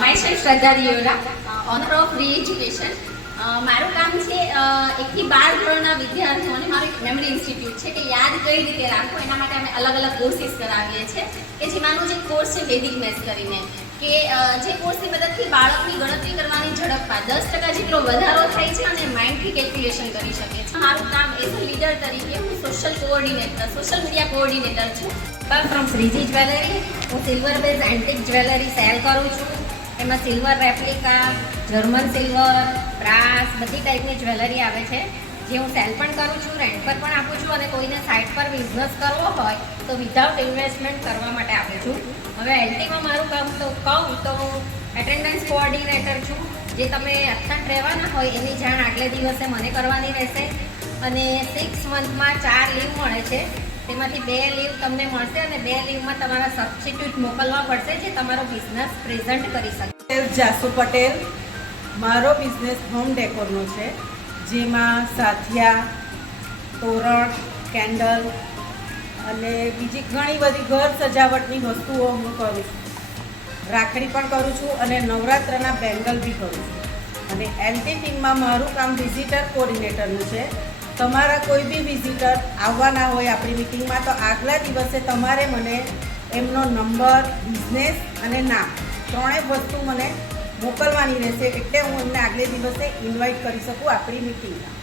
My શ્રદ્ધા Diyora, honour of રી-એજ્યુકેશન. મારું કામ છે 1 થી 12 ધોરણના વિદ્યાર્થીઓને મારું એક મેમરી ઇન્સ્ટિટ્યૂટ છે કે યાદ કઈ રીતે રાખવું, એના માટે અમે અલગ અલગ કોર્સીસ કરાવીએ છીએ. કે જેમાંનું જે કોર્સ છે વૈદિક મેથ્સ કરીને, કે જે કોર્સની મદદથી બાળકની ગણતરી કરવાની ઝડપમાં 10% જેટલો વધારો થાય છે અને માઇન્ડથી કેલ્ક્યુલેશન કરી શકે છે. મારું કામ એઝ અ લીડર તરીકે હું સોશિયલ મીડિયા કોઓર્ડિનેટર છું. From Shreeji jewellery. હું silver base antique jewellery sale કરું છું. એમાં silver replica, German silver, brass બધી ટાઈપની જ્વેલરી આવે છે, જે હું સેલ પણ કરું છું, રેન્ટ પર પણ આપું છું, અને કોઈને સાઇટ પર બિઝનેસ કરવો હોય તો વિધાઉટ ઇન્વેસ્ટમેન્ટ કરવા માટે આપું છું. હવે એલટીમાં મારું કામ તો કહું તો હું એટેન્ડન્સ કોઓર્ડિનેટર છું. જે તમે અટન્ટ રહેવાના હોય એની જાણ આગલે દિવસે મને કરવાની રહેશે, અને 6 મંથમાં 4 લીવ મળે છે. તેમાંથી 2 લીવ તમને મળશે અને 2 લીવમાં તમારા સબસ્ટિટ્યૂટ મોકલવા પડશે, જે તમારો બિઝનેસ પ્રેઝન્ટ કરી શકે. જાસુ પટેલ. મારો બિઝનેસ હોમ ડેકોરનો છે, જેમાં સાથિયા, તોરણ, કેન્ડલ અને બીજી ઘણી બધી ઘર સજાવટની વસ્તુઓ હું કરું છું. રાખડી પણ કરું છું અને નવરાત્રના બેંગલ બી કરું છું. અને એલટી ટીમમાં મારું કામ વિઝિટર કોઓર્ડિનેટરનું છે. તમારા કોઈ બી વિઝિટર આવવાના હોય આપણી મિટિંગમાં, તો આગલા દિવસે તમારે મને એમનો નંબર, બિઝનેસ અને નામ 3 વસ્તુ મને મોકલવાની રહેશે, એટલે હું એમને આગલે દિવસે ઇન્વાઇટ કરી શકું આપણી મિટિંગમાં.